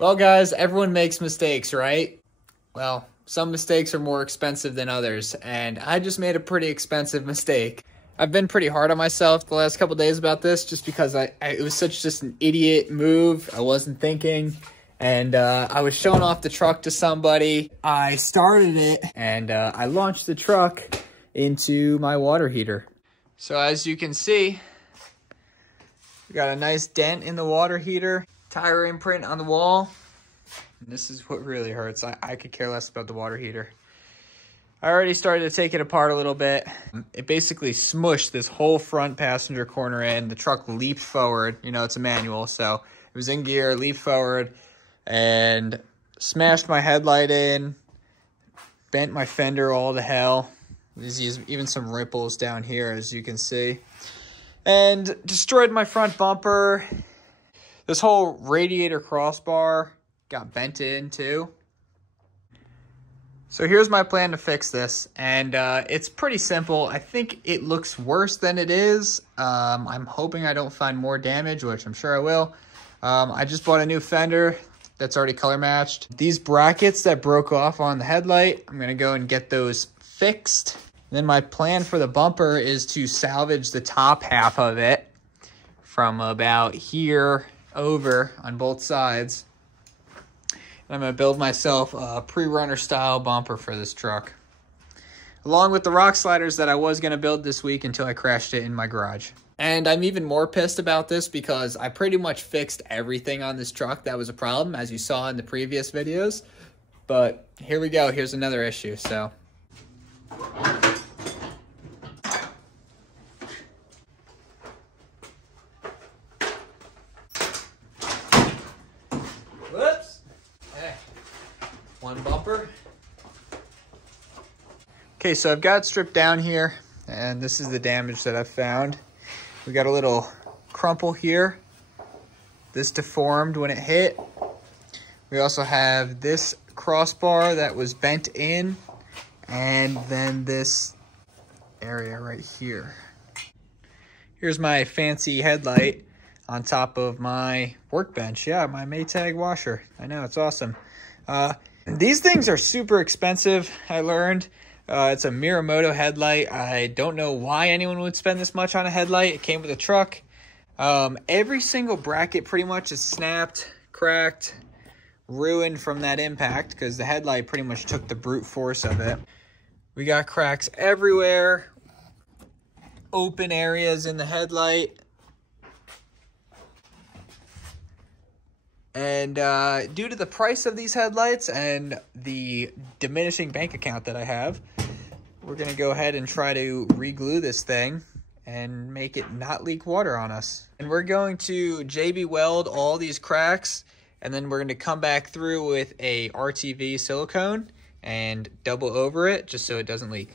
Well, guys, everyone makes mistakes, right? Well, some mistakes are more expensive than others, and I just made a pretty expensive mistake. I've been pretty hard on myself the last couple days about this just because it was such just an idiot move. I wasn't thinking, and I was showing off the truck to somebody. I started it, and I launched the truck into my water heater. So as you can see, we got a nice dent in the water heater, tire imprint on the wall. And this is what really hurts. I could care less about the water heater. I already started to take it apart a little bit. It basically smushed this whole front passenger corner in. The truck leaped forward. You know, it's a manual, so it was in gear, leaped forward, and smashed my headlight in, bent my fender all to hell. There's even some ripples down here, as you can see. And destroyed my front bumper. This whole radiator crossbar got bent in too. So here's my plan to fix this, and it's pretty simple. I think it looks worse than it is. I'm hoping I don't find more damage, which I'm sure I will. I just bought a new fender that's already color matched. These brackets that broke off on the headlight, I'm gonna go and get those fixed. And then my plan for the bumper is to salvage the top half of it from about here over on both sides. I'm going to build myself a pre-runner style bumper for this truck, along with the rock sliders that I was going to build this week until I crashed it in my garage. And I'm even more pissed about this because I pretty much fixed everything on this truck that was a problem, as you saw in the previous videos. But here we go. Here's another issue. So one bumper. Okay, so I've got it stripped down here, and this is the damage that I've found. We got a little crumple here. This deformed when it hit. We also have this crossbar that was bent in, and then this area right here. Here's my fancy headlight on top of my workbench. Yeah, my Maytag washer. I know, it's awesome. These things are super expensive, I learned. It's a Miramoto headlight. I don't know why anyone would spend this much on a headlight. It came with a truck. Every single bracket pretty much is snapped, cracked, ruined from that impact because the headlight pretty much took the brute force of it. We got cracks everywhere, open areas in the headlight. And due to the price of these headlights and the diminishing bank account that I have, we're going to go ahead and try to re-glue this thing and make it not leak water on us. And we're going to JB weld all these cracks, and then we're going to come back through with a RTV silicone and double over it just so it doesn't leak.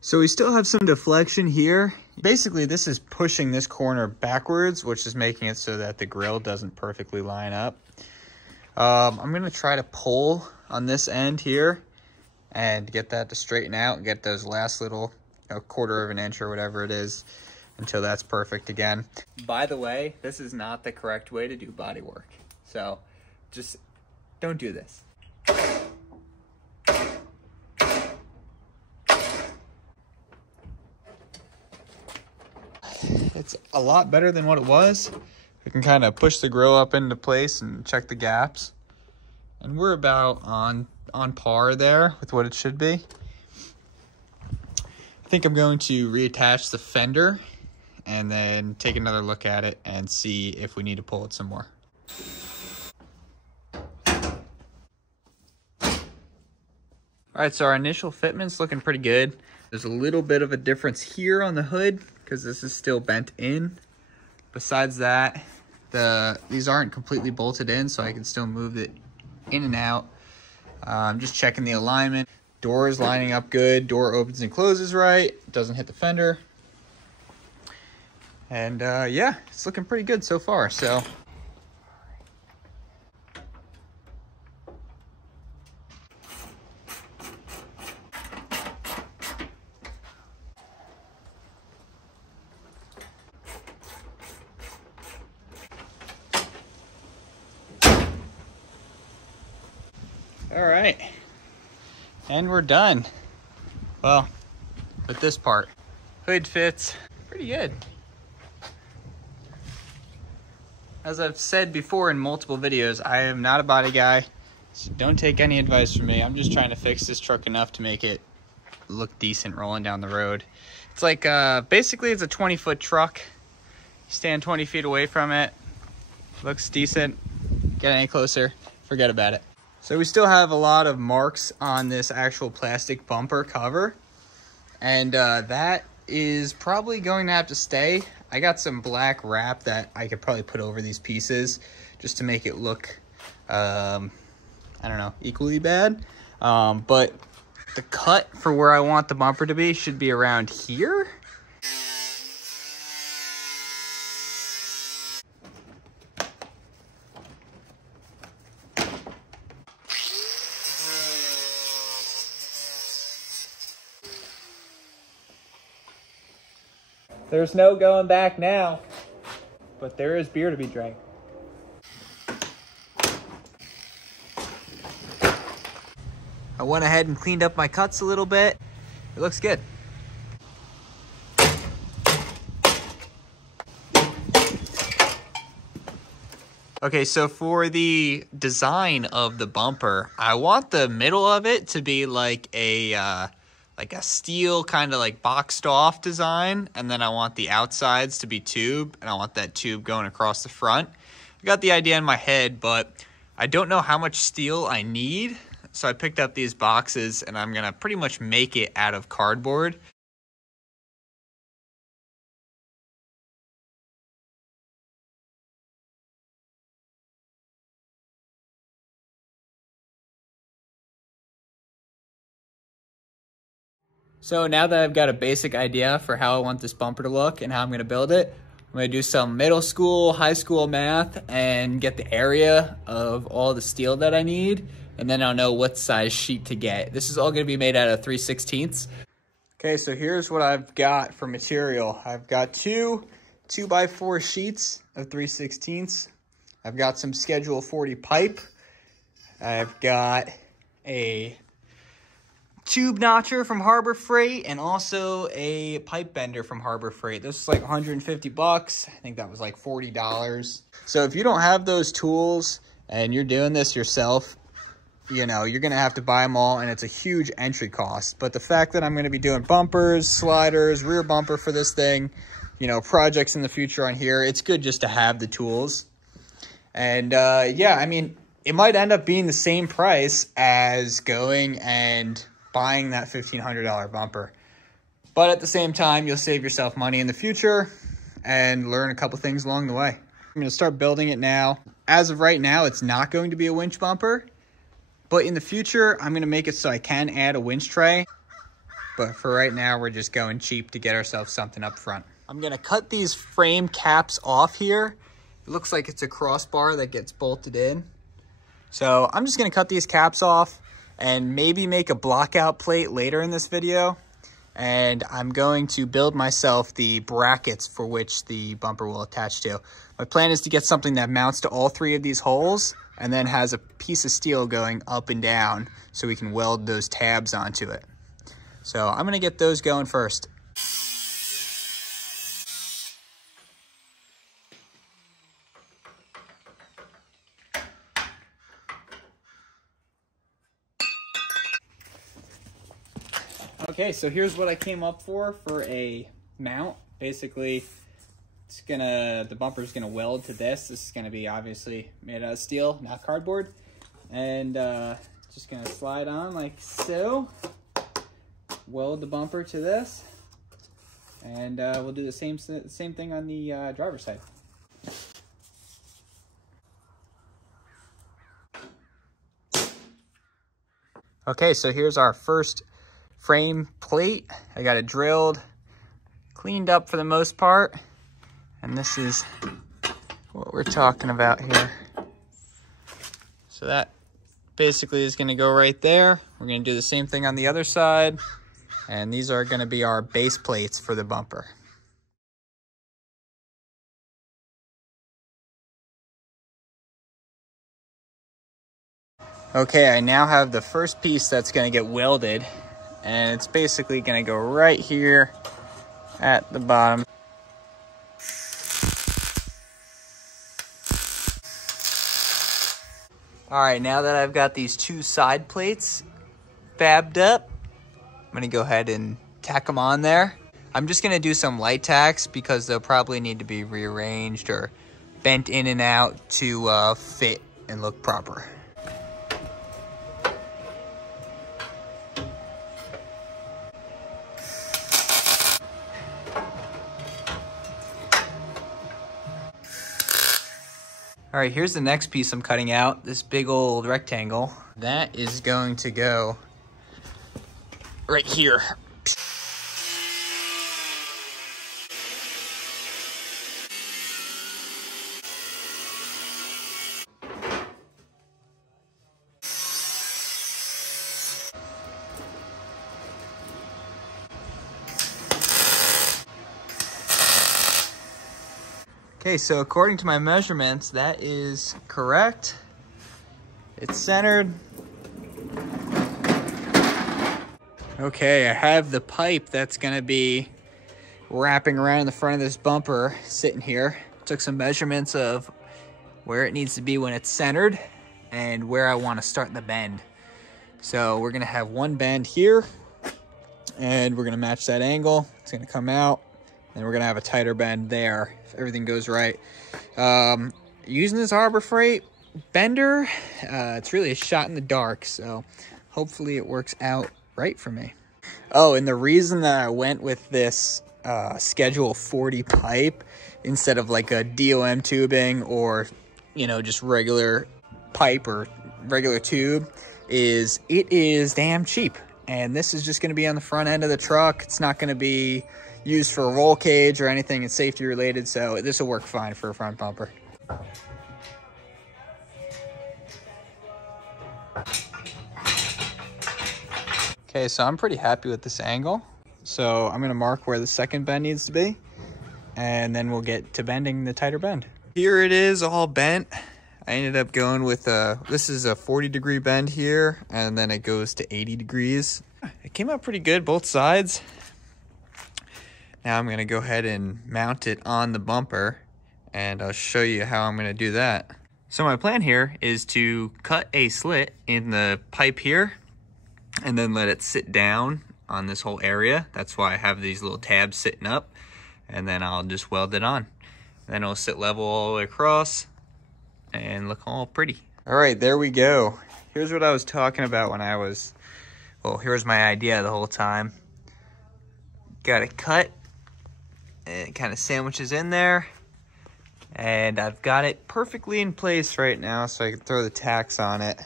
So we still have some deflection here. Basically, this is pushing this corner backwards, which is making it so that the grill doesn't perfectly line up. I'm gonna try to pull on this end here and get that to straighten out and get those last little, quarter of an inch or whatever it is until that's perfect again. By the way, this is not the correct way to do body work. So just don't do this. It's a lot better than what it was. We can kind of push the grill up into place and check the gaps. And we're about on par there with what it should be. I think I'm going to reattach the fender and then take another look at it and see if we need to pull it some more. All right, so our initial fitment's looking pretty good. There's a little bit of a difference here on the hood because this is still bent in. Besides that, these aren't completely bolted in, so I can still move it in and out. I'm just checking the alignment. Door is lining up good. Door opens and closes right. Doesn't hit the fender. And yeah, it's looking pretty good so far. So All right, and we're done. Well, with this part. Hood fits pretty good. As I've said before in multiple videos, I am not a body guy, so don't take any advice from me. I'm just trying to fix this truck enough to make it look decent rolling down the road. It's like, basically it's a 20-foot truck. You stand 20 feet away from it, looks decent. Get any closer, forget about it. So we still have a lot of marks on this actual plastic bumper cover, and that is probably going to have to stay. I got some black wrap that I could probably put over these pieces just to make it look, I don't know, equally bad. But the cut for where I want the bumper to be should be around here. There's no going back now, but there is beer to be drank. I went ahead and cleaned up my cuts a little bit. It looks good. Okay, so for the design of the bumper, I want the middle of it to be like a steel kind of like boxed off design, and then I want the outsides to be tube, and I want that tube going across the front. I got the idea in my head, but I don't know how much steel I need, so I picked up these boxes, and I'm gonna pretty much make it out of cardboard. So now that I've got a basic idea for how I want this bumper to look and how I'm gonna build it, I'm gonna do some middle school, high school math and get the area of all the steel that I need, and then I'll know what size sheet to get. This is all gonna be made out of 3/16. Okay, so here's what I've got for material. I've got two 2x4 sheets of 3/16. I've got some Schedule 40 pipe. I've got a tube notcher from Harbor Freight and also a pipe bender from Harbor Freight. This is like 150 bucks. I think that was like $40. So if you don't have those tools and you're doing this yourself, you know, you're gonna have to buy them all, and it's a huge entry cost. But the fact that I'm gonna be doing bumpers, sliders, rear bumper for this thing, you know, projects in the future on here, it's good just to have the tools. And yeah, I mean, it might end up being the same price as going and buying that $1,500 bumper. But at the same time, you'll save yourself money in the future and learn a couple things along the way. I'm gonna start building it now. As of right now, it's not going to be a winch bumper, but in the future, I'm gonna make it so I can add a winch tray. But for right now, we're just going cheap to get ourselves something up front. I'm gonna cut these frame caps off here. It looks like it's a crossbar that gets bolted in. So I'm just gonna cut these caps off and maybe make a blockout plate later in this video. And I'm going to build myself the brackets for which the bumper will attach to. My plan is to get something that mounts to all three of these holes and then has a piece of steel going up and down so we can weld those tabs onto it. So I'm gonna get those going first. Okay, so here's what I came up for a mount. Basically, the bumper's gonna weld to this. This is gonna be obviously made out of steel, not cardboard. And just gonna slide on like so. Weld the bumper to this. And we'll do the same thing on the driver's side. Okay, so here's our first frame plate. I got it drilled, cleaned up for the most part, and this is what we're talking about here. So that basically is going to go right there. We're going to do the same thing on the other side, and these are going to be our base plates for the bumper. Okay, I now have the first piece that's gonna get welded, and it's basically gonna go right here at the bottom. All right, now that I've got these two side plates fabbed up, I'm gonna go ahead and tack them on there. I'm just gonna do some light tacks because they'll probably need to be rearranged or bent in and out to fit and look proper. All right, here's the next piece I'm cutting out, this big old rectangle. That is going to go right here. Okay, so according to my measurements, that is correct. It's centered. Okay, I have the pipe that's gonna be wrapping around the front of this bumper sitting here. Took some measurements of where it needs to be when it's centered and where I wanna start the bend. So we're gonna have one bend here and we're gonna match that angle. It's gonna come out. And we're gonna have a tighter bend there if everything goes right. Using this Harbor Freight bender, it's really a shot in the dark, so hopefully it works out right for me. Oh, and the reason that I went with this Schedule 40 pipe instead of like a DOM tubing or, you know, just regular pipe or regular tube is it is damn cheap. And this is just gonna be on the front end of the truck. It's not gonna be used for a roll cage or anything. It's safety related, so this will work fine for a front bumper. Okay, so I'm pretty happy with this angle. So I'm gonna mark where the second bend needs to be, and then we'll get to bending the tighter bend. Here it is, all bent. I ended up going with this is a 40-degree bend here, and then it goes to 80 degrees. It came out pretty good, both sides. Now I'm gonna go ahead and mount it on the bumper, and I'll show you how I'm gonna do that. So my plan here is to cut a slit in the pipe here and then let it sit down on this whole area. That's why I have these little tabs sitting up, and then I'll just weld it on. Then it'll sit level all the way across and look all pretty. All right, there we go. Here's what I was talking about when I was, well, here's my idea the whole time. Got it cut. It kind of sandwiches in there, and I've got it perfectly in place right now so I can throw the tacks on it.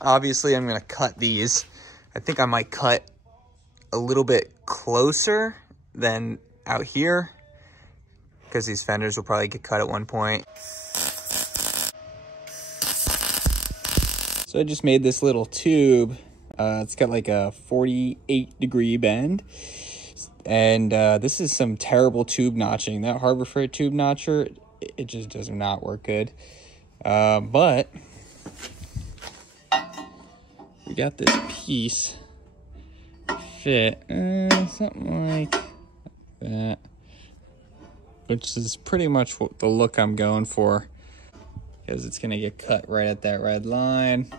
Obviously I'm gonna cut these. I think I might cut a little bit closer than out here because these fenders will probably get cut at one point. So I just made this little tube. It's got like a 48-degree bend. And this is some terrible tube notching. That Harbor Freight tube notcher, it just does not work good. But we got this piece fit something like that, which is pretty much what the look I'm going for, because it's gonna get cut right at that red line,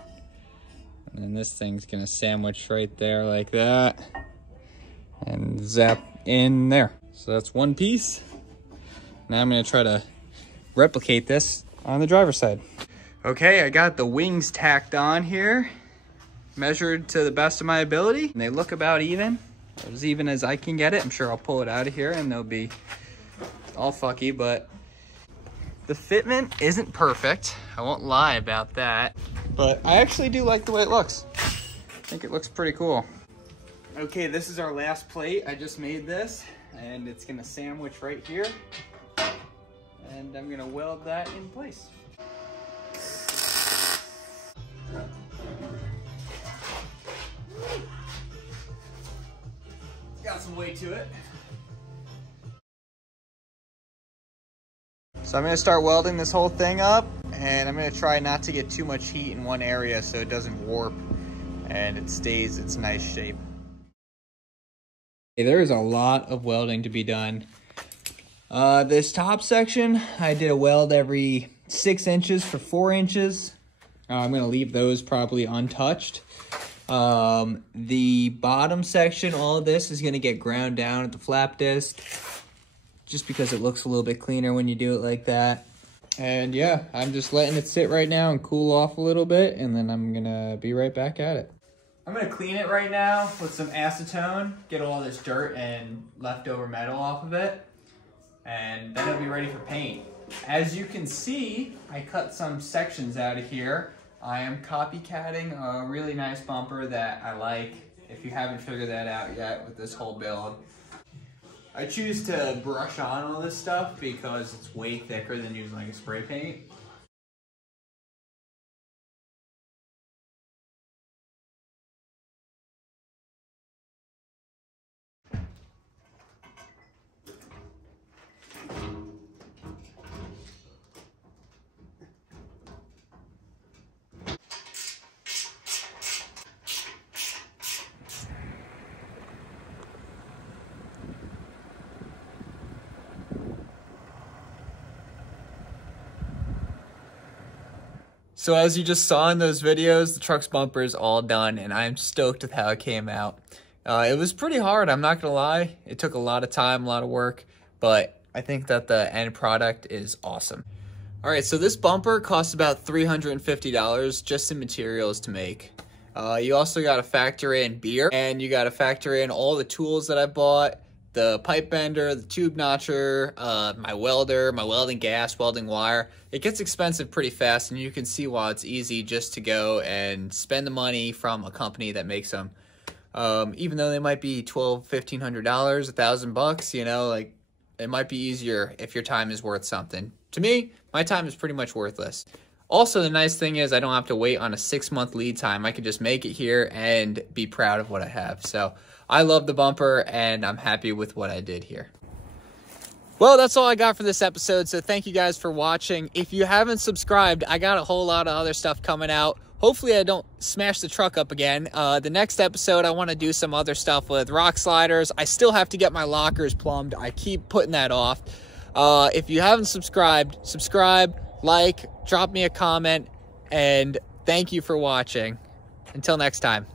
and then this thing's gonna sandwich right there like that and zap in there. So that's one piece. Now I'm gonna try to replicate this on the driver's side. Okay, I got the wings tacked on here, measured to the best of my ability, and they look about even, as even as I can get it. I'm sure I'll pull it out of here and they'll be all fucky, but the fitment isn't perfect. I won't lie about that, but I actually do like the way it looks. I think it looks pretty cool. Okay, this is our last plate. I just made this, and it's gonna sandwich right here, and I'm gonna weld that in place. Got some weight to it. So I'm gonna start welding this whole thing up, and I'm gonna try not to get too much heat in one area so it doesn't warp and it stays its nice shape. There is a lot of welding to be done. This top section, I did a weld every 6 inches for 4 inches. I'm gonna leave those probably untouched. The bottom section, all of this is gonna get ground down at the flap disc, just because it looks a little bit cleaner when you do it like that. And yeah, I'm just letting it sit right now and cool off a little bit, and then I'm gonna be right back at it. I'm gonna clean it right now with some acetone, get all this dirt and leftover metal off of it, and then it'll be ready for paint. As you can see, I cut some sections out of here. I am copycatting a really nice bumper that I like, if you haven't figured that out yet with this whole build. I choose to brush on all this stuff because it's way thicker than using like a spray paint. So as you just saw in those videos, the truck's bumper is all done, and I'm stoked with how it came out. It was pretty hard, I'm not gonna lie. It took a lot of time, a lot of work, but I think that the end product is awesome. All right, so this bumper costs about $350 just in materials to make. You also gotta factor in beer, and you gotta factor in all the tools that I bought, the pipe bender, the tube notcher, my welder, my welding gas, welding wire. It gets expensive pretty fast, and you can see why it's easy just to go and spend the money from a company that makes them. Even though they might be $1,200, $1,500, $1,000, you know, like it might be easier if your time is worth something. To me, my time is pretty much worthless. Also, the nice thing is I don't have to wait on a 6-month lead time. I can just make it here and be proud of what I have. So I love the bumper, and I'm happy with what I did here. Well, that's all I got for this episode, so thank you guys for watching. If you haven't subscribed, I got a whole lot of other stuff coming out. Hopefully I don't smash the truck up again. The next episode, I want to do some other stuff with rock sliders. I still have to get my lockers plumbed. I keep putting that off. If you haven't subscribed, subscribe, like, drop me a comment, and thank you for watching. Until next time.